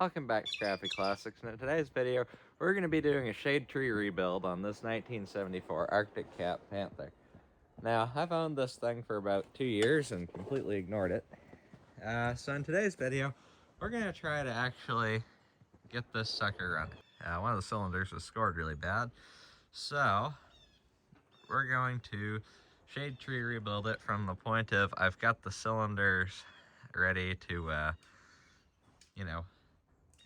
Welcome back to Crafty Classics, and in today's video, we're going to be doing a shade tree rebuild on this 1974 Arctic Cat Panther. Now, I've owned this thing for about 2 years and completely ignored it. So in today's video, we're going to try to actually get this sucker running. One of the cylinders was scored really bad, so we're going to shade tree rebuild it from the point of I've got the cylinders ready to,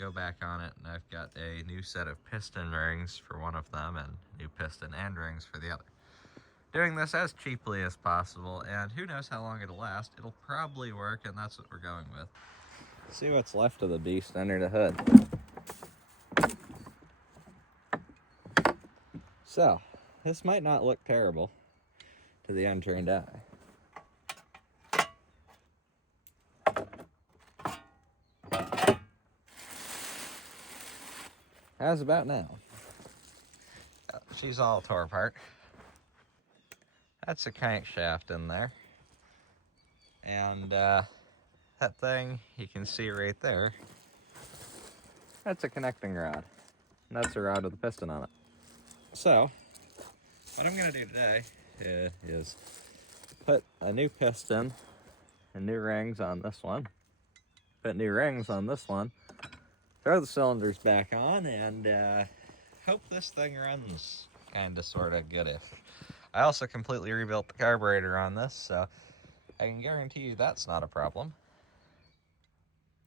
go back on it, and I've got a new set of piston rings for one of them and new piston end rings for the other. Doing this as cheaply as possible, and who knows how long it'll last. It'll probably work, and that's what we're going with. See what's left of the beast under the hood. So, this might not look terrible to the untrained eye. How's about now? She's all tore apart. That's a crankshaft in there. And that thing you can see right there, that's a connecting rod. And that's a rod with a piston on it. So, what I'm going to do today is put a new piston and new rings on this one. Put new rings on this one. Throw the cylinders back on and hope this thing runs kinda sorta goodish. I also completely rebuilt the carburetor on this, so I can guarantee you that's not a problem.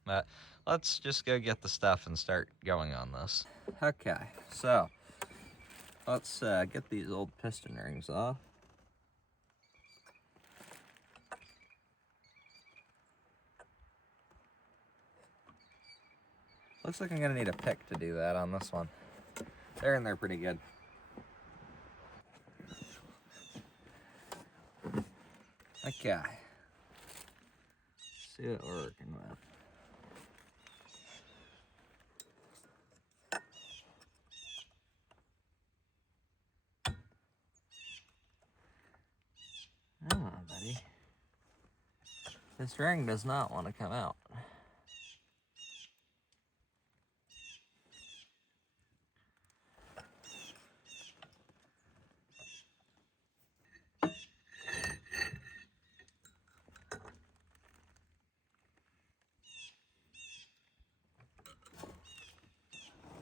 But let's just go get the stuff and start going on this. Okay, so let's get these old piston rings off. Looks like I'm gonna need a pick to do that on this one. They're in there pretty good. Okay. Let's see what we're working with. Come on, buddy. This ring does not want to come out.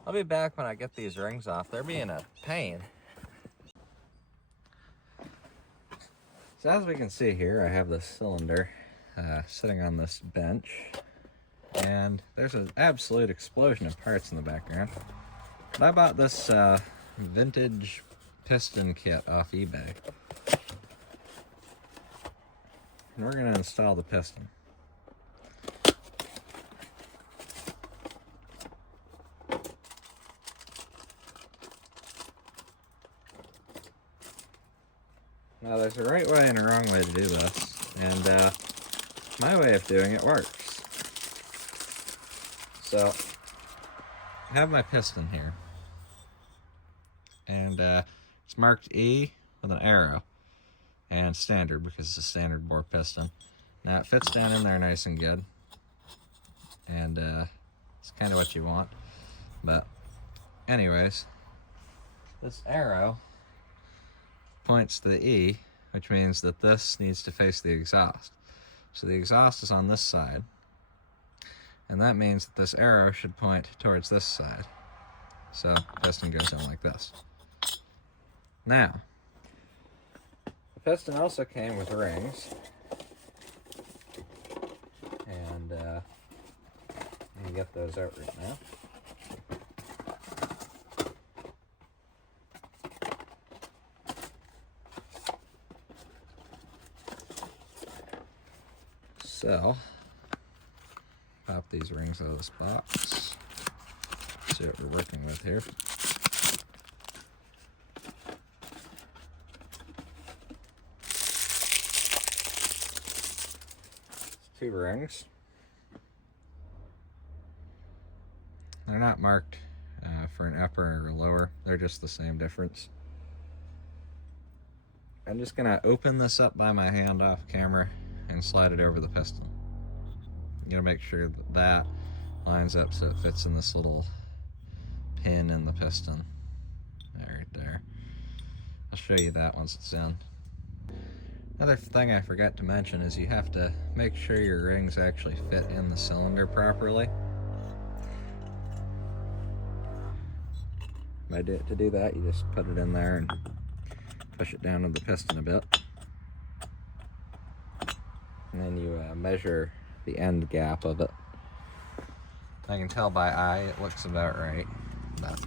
I'll be back when I get these rings off. They're being a pain. So as we can see here, I have this cylinder sitting on this bench, and there's an absolute explosion of parts in the background. But I bought this vintage piston kit off eBay, and we're going to install the piston. Now there's a right way and a wrong way to do this, and my way of doing it works. So, I have my piston here, and it's marked E with an arrow, and standard because it's a standard bore piston. Now it fits down in there nice and good, and it's kind of what you want, but anyways, this arrow points to the E, which means that this needs to face the exhaust. So the exhaust is on this side, and that means that this arrow should point towards this side. So the piston goes in like this. Now, the piston also came with rings, and you can get those out right now. So, pop these rings out of this box. See what we're working with here. It's 2 rings. They're not marked for an upper or lower. They're just the same difference. I'm just gonna open this up by my hand off camera and slide it over the piston. You gotta make sure that lines up so it fits in this little pin in the piston. Right there. I'll show you that once it's in. Another thing I forgot to mention is you have to make sure your rings actually fit in the cylinder properly. To do that, you just put it in there and push it down with the piston a bit. And then you measure the end gap of it. I can tell by eye it looks about right, but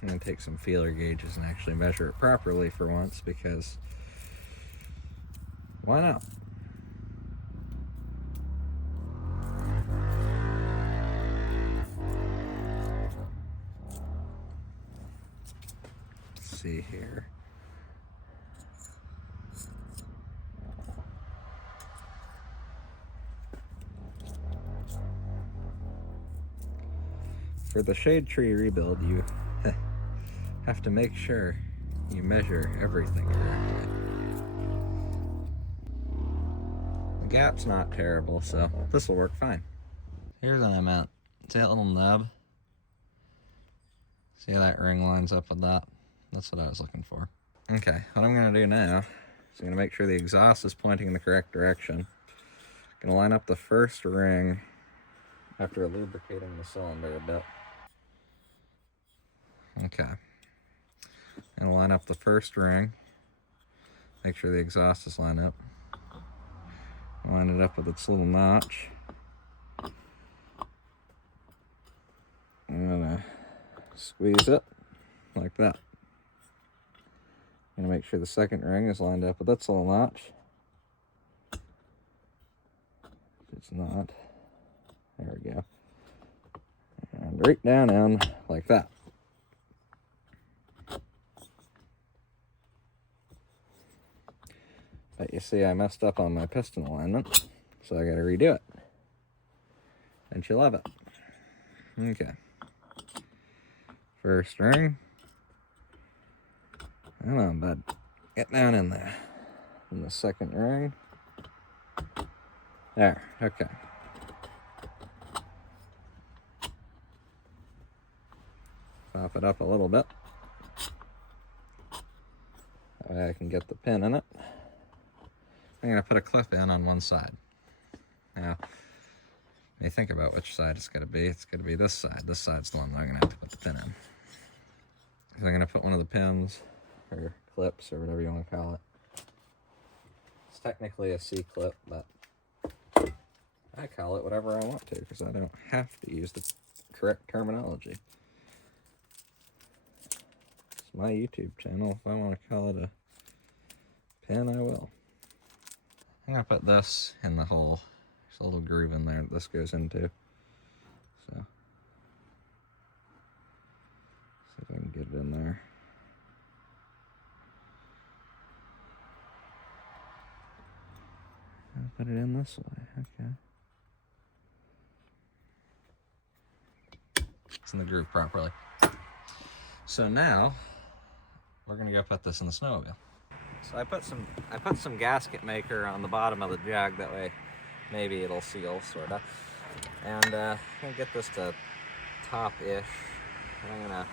I'm going to take some feeler gauges and actually measure it properly for once, because why not? Let's see here. For the shade tree rebuild, you have to make sure you measure everything correctly. The gap's not terrible, so this will work fine. Here's what I meant. See that little nub? See how that ring lines up with that? That's what I was looking for. Okay, what I'm going to do now is I'm going to make sure the exhaust is pointing in the correct direction. I'm going to line up the first ring after lubricating the cylinder a bit. Okay. I'm going to line up the first ring. Make sure the exhaust is lined up. Line it up with its little notch. I'm going to squeeze it like that. I'm going to make sure the second ring is lined up with its little notch. If it's not, there we go. And right down in like that. But you see, I messed up on my piston alignment, so I got to redo it. Don't you love it? Okay. First ring. Come on, bud. Get down in there. And the second ring. There. Okay. Pop it up a little bit. That way I can get the pin in it. I'm going to put a clip in on one side. Now, when you think about which side it's going to be, it's going to be this side. This side's the one that I'm going to have to put the pin in. So I'm going to put one of the pins, or clips, or whatever you want to call it. It's technically a C-clip, but I call it whatever I want to, because I don't have to use the correct terminology. It's my YouTube channel. If I want to call it a pin, I will. I'm going to put this in the hole. There's a little groove in there that this goes into. So, see if I can get it in there. I'll put it in this way, okay. It's in the groove properly. So now, we're going to go put this in the snowmobile. So I put some gasket maker on the bottom of the jug, that way maybe it'll seal, sorta. And I'm gonna get this to top-ish. I'm gonna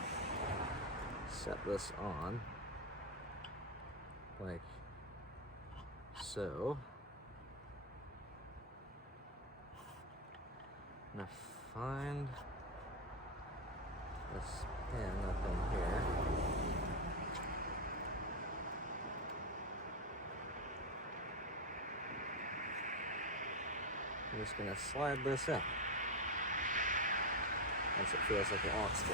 set this on like so. I'm gonna find this pin up in here. I'm just going to slide this in once it feels like it wants to.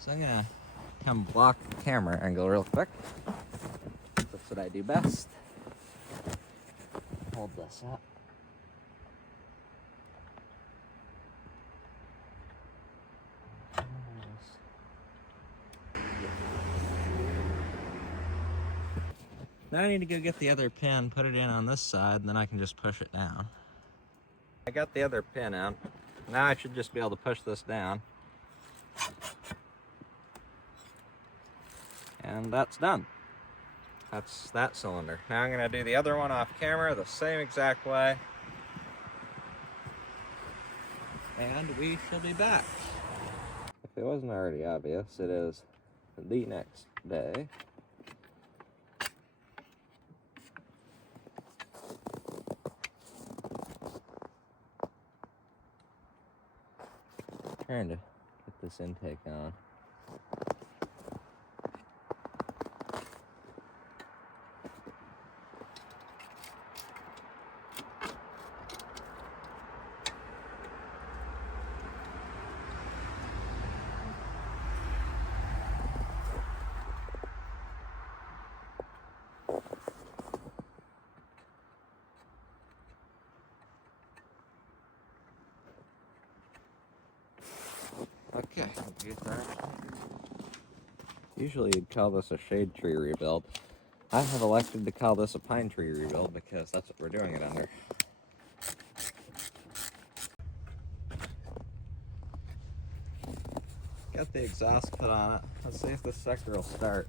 So I'm going to come block the camera angle real quick. That's what I do best. Hold this up. Now I need to go get the other pin, put it in on this side, and then I can just push it down. I got the other pin in. Now I should just be able to push this down. And that's done. That's that cylinder. Now I'm going to do the other one off camera the same exact way. And we shall be back. If it wasn't already obvious, it is the next day. Trying to get this intake on. Okay, we'll get that. Usually you'd call this a shade tree rebuild. I have elected to call this a pine tree rebuild because that's what we're doing it under. Got the exhaust put on it. Let's see if this sucker will start.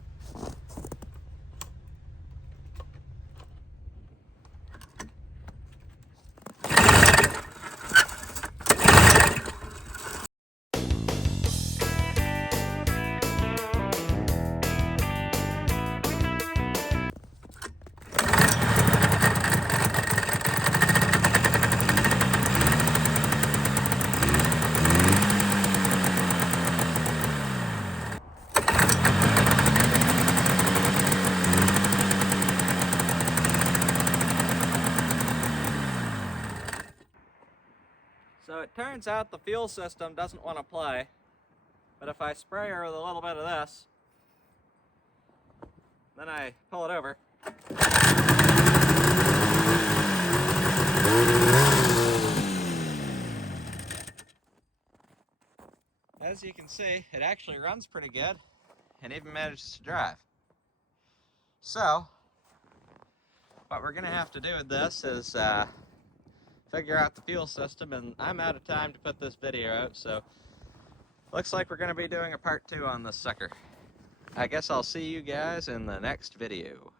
So it turns out the fuel system doesn't want to play, but if I spray her with a little bit of this, then I pull it over. As you can see, it actually runs pretty good and even manages to drive. So, what we're going to have to do with this is figure out the fuel system, and I'm out of time to put this video out, so looks like we're going to be doing a part 2 on this sucker. I guess I'll see you guys in the next video.